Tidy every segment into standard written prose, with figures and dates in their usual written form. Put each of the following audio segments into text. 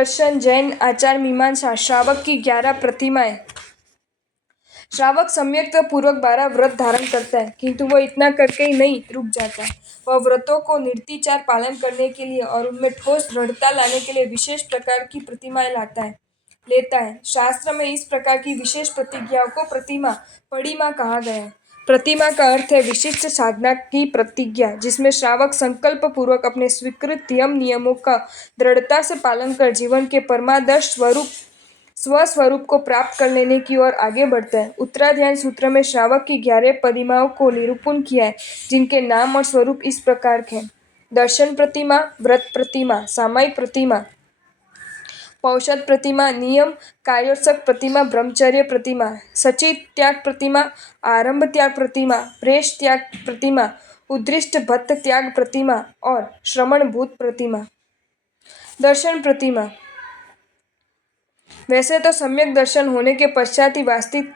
दर्शन, जैन आचार मीमांसा। श्रावक की 11 प्रतिमाएं। श्रावक सम्यक पूर्वक 12 व्रत धारण करता है, किंतु वह इतना करके ही नहीं रुक जाता। वह व्रतों को निर्विचार पालन करने के लिए और उनमें ठोस दृढ़ता लाने के लिए विशेष प्रकार की प्रतिमाएं लेता है। शास्त्र में इस प्रकार की विशेष प्रतिज्ञाओं को प्रतिमा, पड़िमा कहा गया है। प्रतिमा का अर्थ है विशिष्ट साधना की प्रतिज्ञा, जिसमें श्रावक संकल्प पूर्वक अपने स्वीकृत नियमों का दृढ़ता से पालन कर जीवन के परमादर्श स्वस्वरूप को प्राप्त कर लेने की ओर आगे बढ़ता है। उत्तराध्याय सूत्र में श्रावक की 11 प्रतिमाओं को निरूपण किया है, जिनके नाम और स्वरूप इस प्रकार हैं: दर्शन प्रतिमा, व्रत प्रतिमा, सामायिक प्रतिमा, पौषध प्रतिमा, नियम कार्योत्सक प्रतिमा, ब्रह्मचर्य प्रतिमा, सचित त्याग प्रतिमा, आरंभ त्याग प्रतिमा, प्रेष त्याग प्रतिमा, उद्दिष्ट भक्त त्याग प्रतिमा और श्रमण भूत प्रतिमा। दर्शन प्रतिमा। वैसे तो सम्यक दर्शन होने के पश्चात ही वास्तविक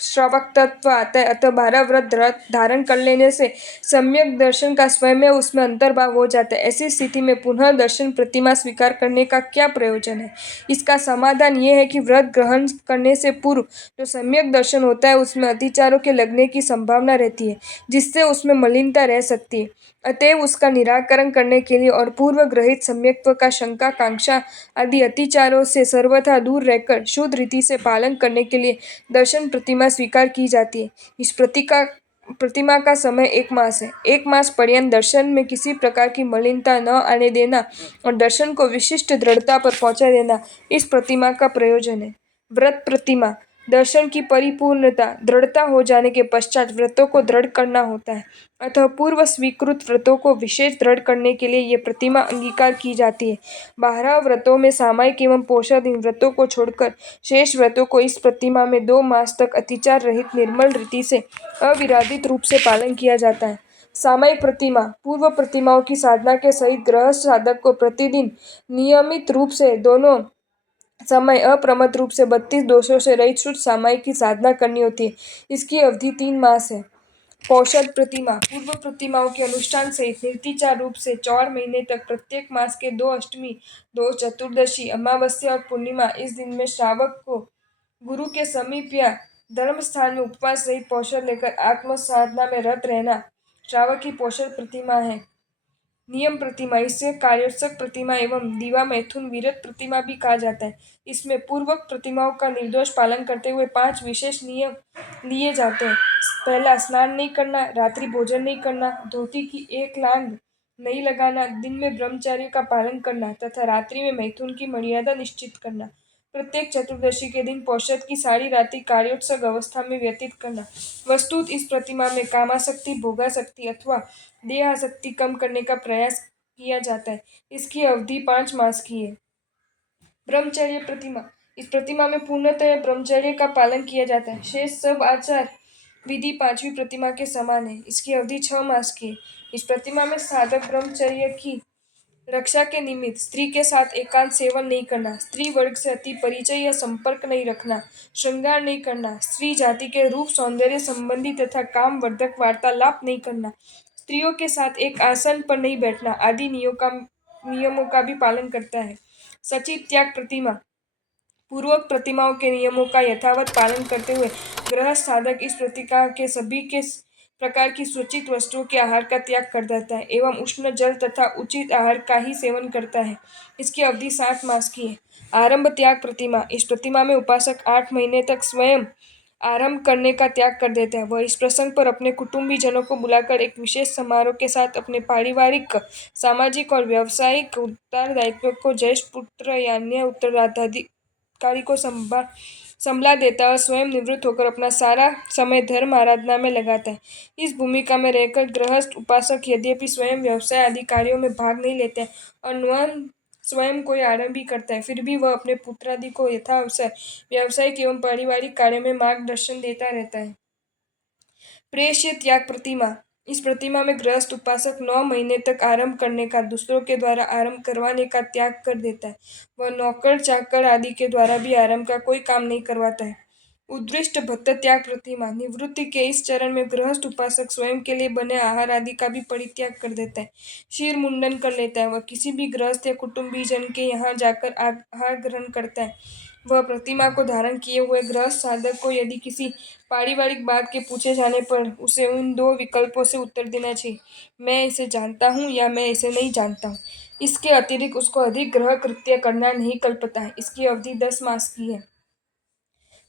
श्रावकत्व आता है, अतः 12 व्रत धारण कर लेने से सम्यक दर्शन का स्वयं उसमें अंतर्भाव हो जाता है। ऐसी स्थिति में पुनः दर्शन प्रतिमा स्वीकार करने का क्या प्रयोजन है? इसका समाधान ये है कि व्रत ग्रहण करने से पूर्व जो सम्यक दर्शन होता है उसमें अतिचारों के लगने की संभावना रहती है, जिससे उसमें मलिनता रह सकती है। अतएव उसका निराकरण करने के लिए और पूर्व ग्रहित सम्यक्त्व का शंका, कांक्षा आदि अतिचारों से सर्वथा दूर रहकर शुद्ध रीति से पालन करने के लिए दर्शन प्रतिमा स्वीकार की जाती है। इस प्रतिमा का समय 1 मास है। 1 मास पर्यंत दर्शन में किसी प्रकार की मलिनता न आने देना और दर्शन को विशिष्ट दृढ़ता पर पहुंचा देना इस प्रतिमा का प्रयोजन है। व्रत प्रतिमा। दर्शन की परिपूर्णता, दृढ़ता हो जाने के पश्चात व्रतों को दृढ़ करना होता है, अतः पूर्व स्वीकृत व्रतों को विशेष दृढ़ करने के लिए ये प्रतिमा अंगीकार की जाती है। 12 व्रतों में सामायिक एवं पौषध इन व्रतों को छोड़कर शेष व्रतों को इस प्रतिमा में 2 मास तक अतिचार रहित निर्मल रीति से अविवादित रूप से पालन किया जाता है। सामायिक प्रतिमा। पूर्व प्रतिमाओं की साधना के सहित गृहस्थ साधक को प्रतिदिन नियमित रूप से दोनों समय अप्रमत्त रूप से 32 दोषों से रहित शुद्ध सामायिक की साधना करनी होती है। इसकी अवधि 3 मास है। पौषध प्रतिमा। पूर्व प्रतिमाओं के अनुष्ठान सहित निर्विचार रूप से 4 महीने तक प्रत्येक मास के 2 अष्टमी, 2 चतुर्दशी, अमावस्या और पूर्णिमा इस दिन में श्रावक को गुरु के समीप या धर्म स्थान में उपवास सहित पौषध लेकर आत्म साधना में रत रहना श्रावक की पौषध प्रतिमा है। नियम प्रतिमा। इसे कार्योत्सक प्रतिमा एवं दीवा मैथुन विरत प्रतिमा भी कहा जाता है। इसमें पूर्वक प्रतिमाओं का निर्दोष पालन करते हुए 5 विशेष नियम लिए जाते हैं। पहला, स्नान नहीं करना, रात्रि भोजन नहीं करना, धोती की एक लांग नहीं लगाना, दिन में ब्रह्मचर्य का पालन करना तथा रात्रि में मैथुन की मर्यादा निश्चित करना। प्रत्येक चतुर्दशी के दिन पौषध की सारी रात्रि कार्योत्सक अवस्था में व्यतीत करना। वस्तुत इस प्रतिमा में कामासक्ति, भोगासक्ति अथवा देहासक्ति कम करने का प्रयास किया जाता है। इसकी अवधि 5 मास की है। ब्रह्मचर्य प्रतिमा। इस प्रतिमा में पूर्णतः ब्रह्मचर्य का पालन किया जाता है। शेष सब आचार विधि 5वीं प्रतिमा के समान है। इसकी अवधि 6 मास की है। इस प्रतिमा में साधक ब्रह्मचर्य की रक्षा के निमित्त स्त्री के साथ एकांत सेवन नहीं करना, स्त्री वर्ग से अति परिचय या संपर्क नहीं रखना, श्रृंगार नहीं करना, स्त्री जाति के रूप सौंदर्य संबंधी तथा काम वर्धक वार्तालाप नहीं करना, स्त्रियों के साथ एक आसन पर नहीं बैठना आदि नियमों का भी पालन करता है। सचित त्याग प्रतिमा। पूर्वक प्रतिमाओं के नियमों का यथावत पालन करते हुए गृहस्थ साधक इस प्रतिमा के सभी के प्रकार की स्वचित वस्तुओं के आहार का त्याग कर देता है एवं उष्ण जल तथा उचित आहार का ही सेवन करता है। इसकी अवधि 7 मास की है। आरंभ त्याग प्रतिमा। इस प्रतिमा में उपासक 8 महीने तक स्वयं आरंभ करने का त्याग कर देता है। वह इस प्रसंग पर अपने कुटुंबी जनों को बुलाकर एक विशेष समारोह के साथ अपने पारिवारिक, सामाजिक और व्यावसायिक उत्तरदायित्व को ज्येष्ठ पुत्र या अन्य उत्तराधिकारी को संभला देता है और स्वयं निवृत्त होकर अपना सारा समय धर्म आराधना में लगाता है। इस भूमिका में रहकर गृहस्थ उपासक यद्यपि स्वयं व्यवसाय आदि कार्यों में भाग नहीं लेते हैं और न स्वयं कोई आरंभ भी करता है, फिर भी वह अपने पुत्रादि को यथा अवसर व्यावसायिक एवं पारिवारिक कार्यों में मार्गदर्शन देता रहता है। प्रेष्य त्याग प्रतिमा। इस प्रतिमा में गृहस्थ उपासक 9 महीने तक आरंभ करने का, दूसरों के द्वारा आरंभ करवाने का त्याग कर देता है। वह नौकर चाकर आदि के द्वारा भी आरंभ का कोई काम नहीं करवाता है। उद्दिष्ट भक्त त्याग प्रतिमा। निवृत्ति के इस चरण में गृहस्थ उपासक स्वयं के लिए बने आहार आदि का भी परित्याग कर देता है, शीर मुंडन कर लेता है। वह किसी भी गृहस्थ या कुटुंबीजन के यहाँ जाकर आहार ग्रहण करता है। वह प्रतिमा को धारण किए हुए गृहस्थ साधक को यदि किसी पारिवारिक बात के पूछे जाने पर उसे उन दो विकल्पों से उत्तर देना चाहिए, मैं इसे जानता हूँ या मैं इसे नहीं जानता हूँ। इसके अतिरिक्त उसको अधिक ग्रह कृत्य करना नहीं कल्पता है। इसकी अवधि 10 मास की है।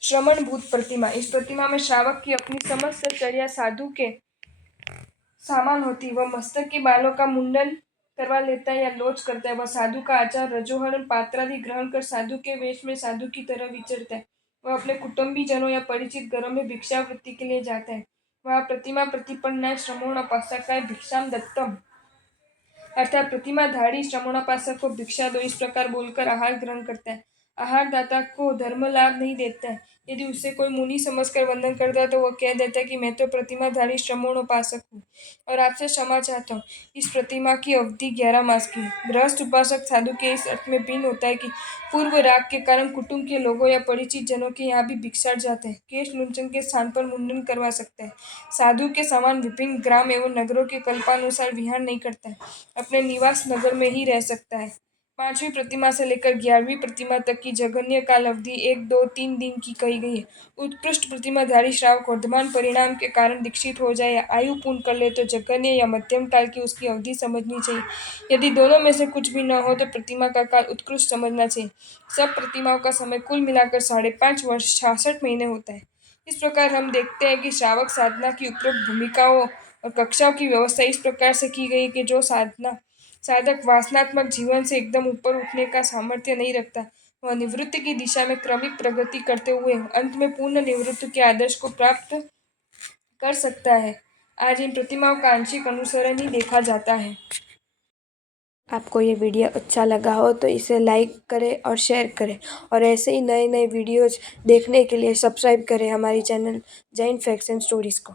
श्रमणभूत प्रतिमा। इस प्रतिमा में श्रावक की अपनी समस्त चर्या साधु के सामान होती। वह मस्तक के बालों का मुंडन करवा लेता है या लोच करता है। वह साधु का आचार रजोहरण पात्रादि ग्रहण कर साधु के वेश में साधु की तरह विचरता है। वह अपने कुटुंबीजनों या परिचित घरों में भिक्षावृत्ति के लिए जाता है। वह प्रतिमा प्रतिपन्नाय श्रमणोपासकाय भिक्षाम दत्तम, अर्थात प्रतिमाधारी श्रमणोपासक को भिक्षा दो इस प्रकार बोलकर आहार ग्रहण करता है। आहार दाता को धर्म लाभ नहीं देता है। यदि उससे कोई मुनि समझकर वंदन करता है तो वह कह देता है कि मैं तो प्रतिमाधारी श्रमणोपासक हूँ और आपसे क्षमा चाहता हूँ। इस प्रतिमा की अवधि 11 मास की है। गृहस्थ उपासक साधु के इस अर्थ में भिन्न होता है कि पूर्व राग के कारण कुटुंब के लोगों या परिचित जनों के यहाँ भी भिक्षाट जाते हैं। केश लुंचन के स्थान पर मुंडन करवा सकता है। साधु के समान विभिन्न ग्राम एवं नगरों के कल्पानुसार विहार नहीं करता है, अपने निवास नगर में ही रह सकता है। 5वीं प्रतिमा से लेकर 11वीं प्रतिमा तक की जघन्य काल अवधि 1, 2, 3 दिन की कही गई है। उत्कृष्ट प्रतिमाधारी श्रावक वर्धमान परिणाम के कारण दीक्षित हो जाए या आयु पूर्ण कर ले तो जघन्य या मध्यम काल की उसकी अवधि समझनी चाहिए। यदि दोनों में से कुछ भी न हो तो प्रतिमा का काल उत्कृष्ट समझना चाहिए। सब प्रतिमाओं का समय कुल मिलाकर 5.5 वर्ष 66 महीने होता है। इस प्रकार हम देखते हैं कि श्रावक साधना की उपरोक्त भूमिकाओं और कक्षाओं की व्यवस्था इस प्रकार से की गई कि जो साधक वासनात्मक जीवन से एकदम ऊपर उठने का सामर्थ्य नहीं रखता, वह निवृत्ति की दिशा में क्रमिक प्रगति करते हुए अंत में पूर्ण निवृत्ति के आदर्श को प्राप्त कर सकता है। आज इन प्रतिमाओं का आंशिक अनुसरण ही देखा जाता है। आपको ये वीडियो अच्छा लगा हो तो इसे लाइक करें और शेयर करें और ऐसे ही नए नए वीडियोज़ देखने के लिए सब्सक्राइब करें हमारी channel Jain facts and stories को।